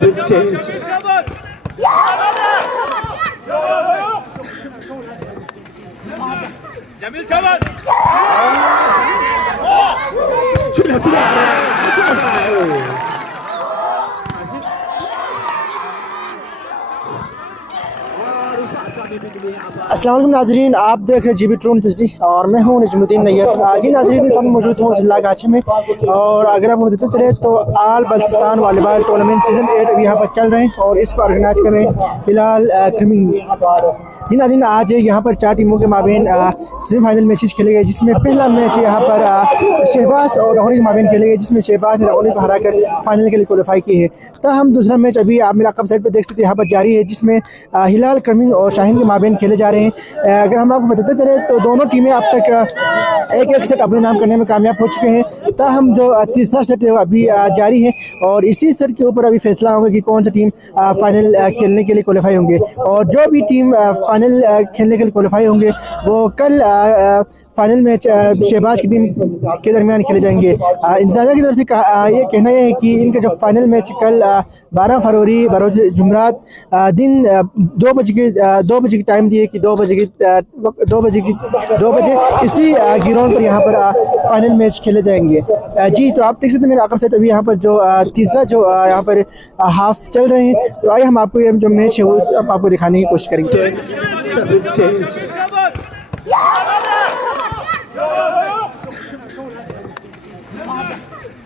This change. Jamil Shaban. अस्सलाम वालेकुम नाजरीन, आप देख रहे हैं जीबी ट्रोन सिटी और मैं हूं नजमुद्दीन नैयर। जी नाजरीन, इस वक्त मौजूद हूँ जिला गाछी में और अगर आपको बताते चले तो आल बल्तिस्तान वॉलीबॉल टूर्नामेंट सीज़न 8 अभी यहाँ पर चल रहे हैं और इसको ऑर्गेनाइज कर रहे हैं हिलाल क्रिमिंग। जी नाजरीन, आज यहाँ पर 4 टीमों के माबेन सेमीफाइनल मैचेस खेले गए, जिसमें पहला मैच यहाँ पर शहबाज और लाहौरी के माबेन खेले गए, जिसमें शहबाज ने लाहौरी को हराकर फाइनल के लिए क्वालिफाई की है। तो हम दूसरा मैच अभी आप मेरा वेबसाइट पर देख सकते हैं यहाँ पर जारी है, जिसमें हिलाल क्रिमिंग और शाहीन के माबेन खेले जा रहे हैं। अगर हम आपको बताते चले तो दोनों टीमें अब तक एक सेट अपने नाम करने में कामयाब हो चुके हैं। तो हम जो तीसरा सेट है अभी जारी है और इसी सेट के ऊपर अभी फैसला होगा कि कौन सा टीम फाइनल खेलने के लिए क्वालिफाई होंगे और जो भी टीम फाइनल खेलने के लिए क्वालिफाई होंगे वो कल फाइनल मैच शहबाज की टीम के दरमियान खेले जाएंगे। इंतजामिया की तरफ से ये कहना है कि इनका जो फाइनल मैच कल 12 फरवरी बरोज जुमरात दिन 2 बजे की टाइम दी है कि 2 बजे इसी ग्राउंड पर यहाँ पर फाइनल मैच खेले जाएंगे। जी, तो आप देख सकते हैं मेरे आकम सेट अभी यहाँ पर जो तीसरा जो यहाँ पर हाफ चल रहे हैं। तो आइए हम आपको ये जो मैच है वो आपको दिखाने की कोशिश करेंगे।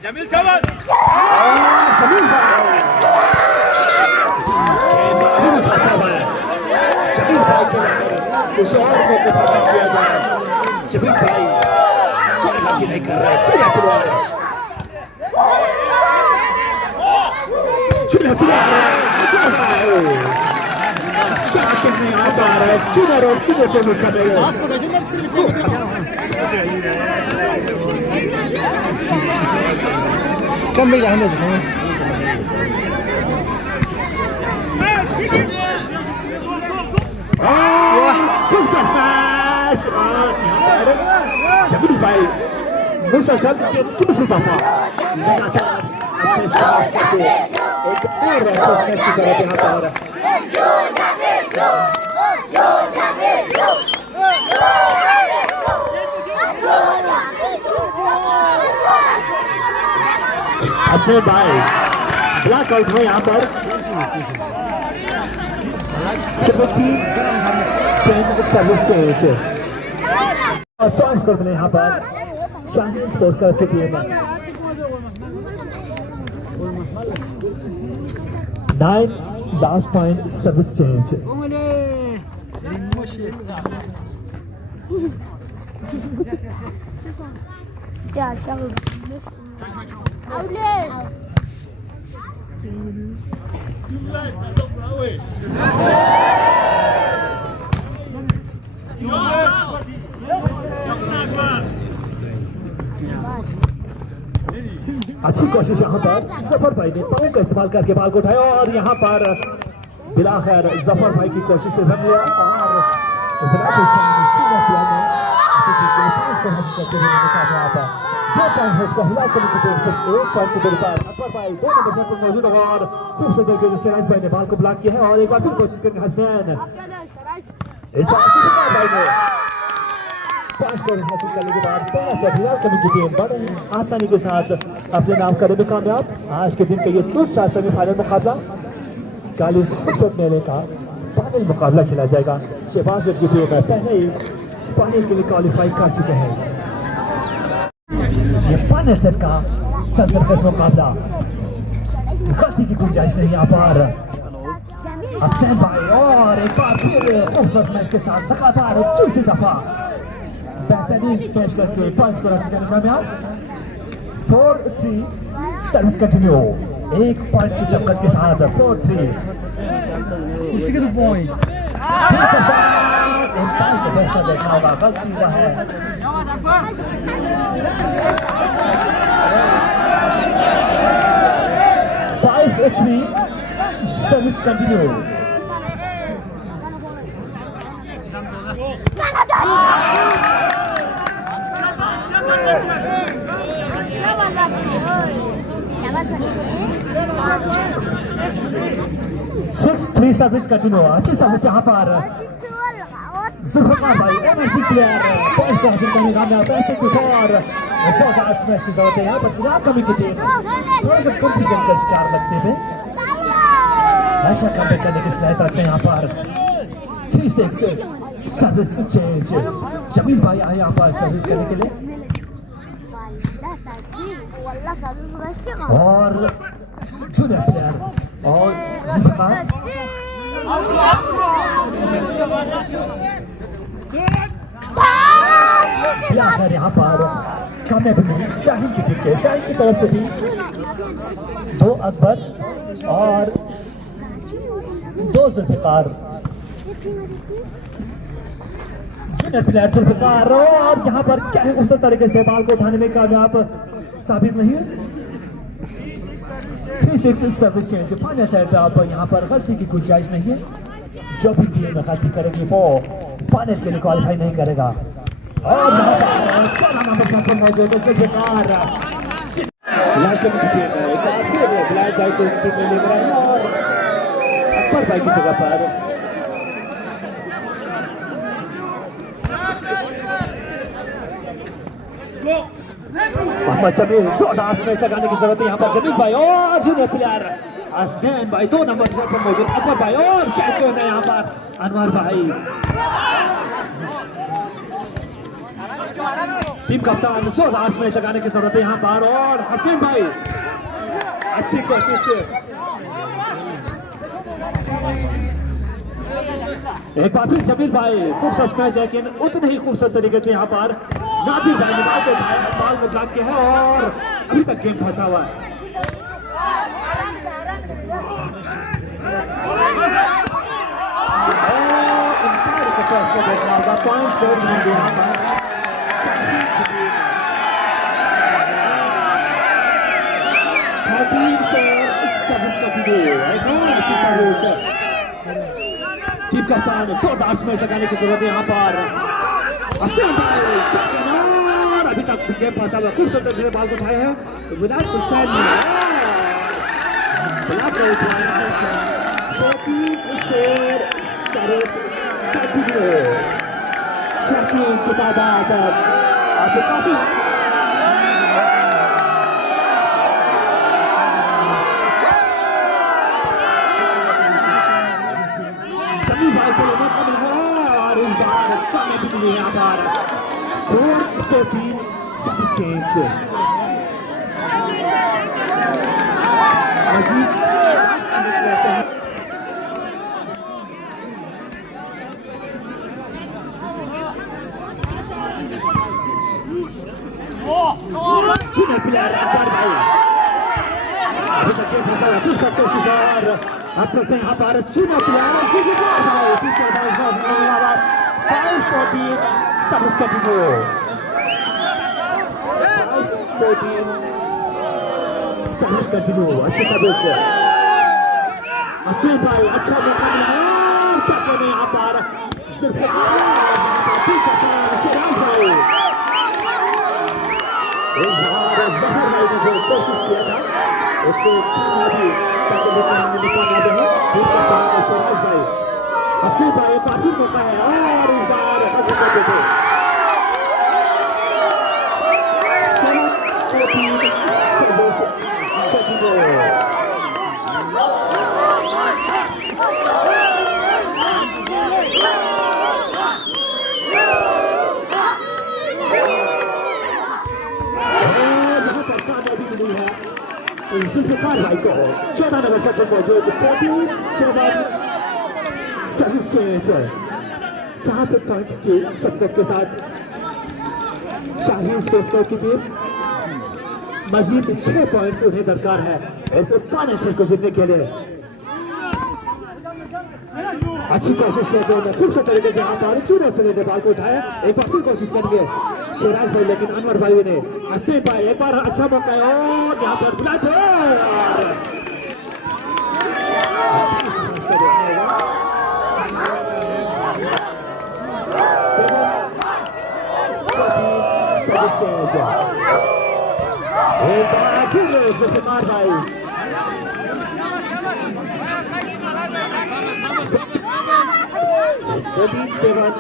Jamil Shaban. शबीर भाई कोई नहीं कर रहा है, सीधा पुलवार चुना पुलवार क्या करने आ पा रहा है चुना और चुना को मुसाफिर कम भी रहने से जबीर भाई मुसलसल के दूसरी दफा लगातार अच्छे सांस करके एक और अच्छे मैच की तरफ यहाँ पर असलम भाई ब्लैक आउट में यहाँ पर 17 सर्विस चेंज और पॉइंट्स पर मिले यहाँ पर शाहीन स्पोर्ट्स क्लब की team 9 last point service change. क्या शगल आउटलेट अच्छी कोशिश यहाँ पर जफर भाई ने पाँव का इस्तेमाल करके बाल को उठाया और यहाँ पर बिलाखिर जफर भाई की कोशिश से रन लिया और मौजूद और खूबसूरत तरीके से शहनाज भाई ने बाल को ब्लॉक किया है और एक बार फिर कोशिश करके हसनैन इस बार हासिल करने के बाद हिलाल कमिटी की टीम बड़े आसानी के साथ अपने नाम करने में कामयाब। आज के दिन का ये दूसरा सेमीफाइनल मुकाबला कल इस खूबसूरत मेले का फाइनल मुकाबला खेला जाएगा। शहबाज की टीम पहले ही फाइनल के लिए क्वालिफाई कर चुके हैं। ये फाइनल सेट का सनसनीखेज मुकाबला, गलती की गुंजाइश नहीं यहाँ पर। स्टैंड बाय और एक बार फिर खूबसूरत मैच के साथ लगातार दूसरी दफा बेहतरीन स्पेश करके पंच को रखने में कामयाब। 4-3 सर्विस कंटिन्यू, एक पॉइंट की सबकत के साथ 4-3 उसी के 2 पॉइंट देखना होगा, गलती हुआ है। 5-3 service continue. Siapa? 6-3 service continue. अच्छी सर्विस यहाँ पर जुल्फकार भाई एनर्जी प्लेयर पॉइंट्स को हासिल करने कामयाब। पैसे कुछ और जोरदार स्मैश की जरूरत है यहाँ पर। गुलाब कमी की टीम थोड़ा सा कंफ्यूजन का शिकार लगते हुए ऐसा कमबैक करने की सलाहियत रखते हैं यहाँ पर। 3-6 सर्विस चेंज। जमील भाई आए यहाँ पर सर्विस करने के लिए और जूनियर प्लेयर और जुल्फकार यार यहाँ पर कामयाब नहीं शाहीन की टीम के। शाहीन की तरफ से भी 2 अकबर और 2 जुल्फकार। जूनियर प्लेयर जुल्फकार और यहाँ पर क्या है उस तरीके से बाल को उठाने में कामयाब साबित नहीं है। 3-6 सर्विस चेंज। फाइनल सेट अब यहाँ पर गलती की गुंजाइश नहीं है। जो भी टीम में गलती करेगी वो फाइनल के लिए क्वालिफाई नहीं करेगा। और यहाँ पर 14 नंबर पर मौजूद है जुल्फकार। लास्ट में टीम है एक बार फिर ब्लैक भाई को टीम में लेकर आए और अकबर भाई की जगह पर मोहम्मद जमील। जोरदार स्मैश लगाने की जरूरत है यहाँ पर। जमील भाई और जूनियर प्लेयर अस्टैन भाई 2 नंबर पर मौजूद। अकबर भाई और कैप्टन है यहाँ पर अनवर भाई। टीम कप्तान जोरदार स्मैश लगाने की जरूरत है यहाँ पर और हस्कीन भाई अच्छी कोशिश। एक बार फिर जमील भाई खूबसूरत स्मैश लेकिन उतने ही खूबसूरत तरीके से यहाँ पर नादिर भाई ने बाल में ब्लॉक किया है और अभी तक गेम फंसा हुआ है। टीम कप्तान जोरदार स्मैश लगाने की जरूरत है यहाँ पर। अभी तक गेम फंसा हुआ। खूबसूरत तरीके से बाल को उठाए हैं विदाउट हुसैन ने ब्लॉक को उठाया है। शाकीन की तादाद अब काफी जमील भाई के लिए मौका मिल रहा है और इस बार कामयाबी मिली यहाँ पर। 4-14 सर्विस चेंज। मजीद जूनियर प्लेयर अकबर भाई अभी तक गेम फंसा हुआ। दूसरा कोशिश और अब तक यहाँ पर जूनियर प्लेयर भाई 5-14 सर्विस कंटिन्यू। 5-14 service continue. अच्छी सर्विस अस्टैन भाई अच्छा मौका मिला क्या कहने यहाँ पर चिराग भाई। इस बार जफर भाई ने जो कोशिश किया था उसको कामयाबी सिराज भाई अस्टैन भाई एक बार फिर मौका है और इस बार जुल्फकार भाई को 14 नंबर पर मौजूद 47 सर्विस चेंज। 7 पॉइंट की सबकत के साथ शाहीन स्पोर्ट्स क्लब की टीम मजीद 6 पॉइंट्स उन्हें दरकार है ऐसे फाइनल सेट को जीतने के लिए। अच्छी कोशिश करते हैं खूबसूरत तरीके से यहाँ पर जूनियर प्लेयर ने बाल को उठाया। एक बार फिर कोशिश करेंगे शिराज भाई लेकिन अनवर भाई ने अस्टैन भाई एक बार अच्छा मौका है और यहाँ पर ब्लैक जुल्फकार भाई 13-7.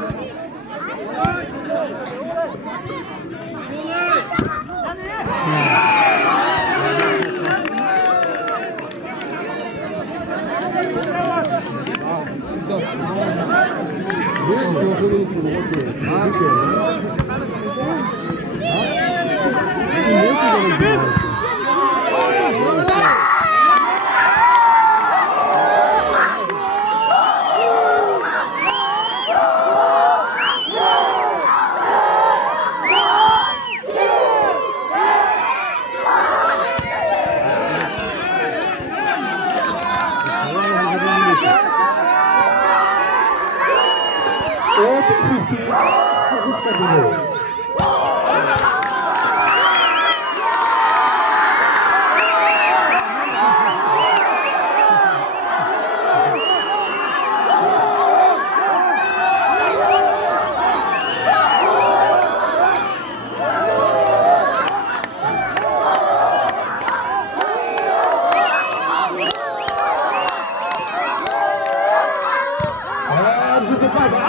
सर्विस कर दी है।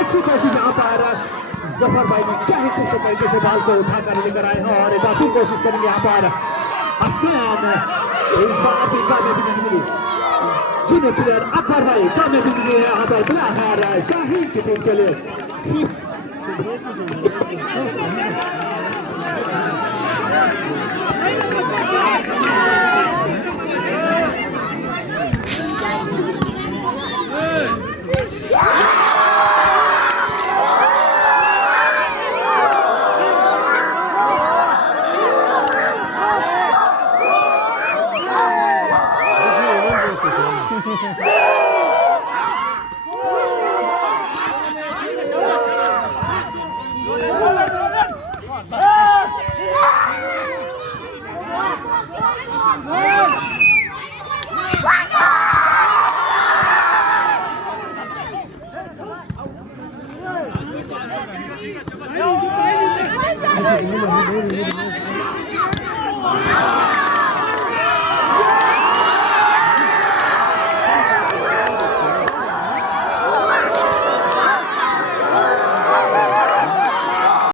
अच्छी कोशिश यहाँ पर जफर भाई ने क्या ही खूबसूरत तरीके से बॉल को उठाकर लेकर आए हैं और एक बार फिर कोशिश करेंगे यहाँ पर हसनैन। इस बार भी कामयाबी नहीं मिली। जूनियर प्लेयर अकबर भाई कामयाबी मिली है यहाँ पर बिलाहर शाहीन की टीम के लिए।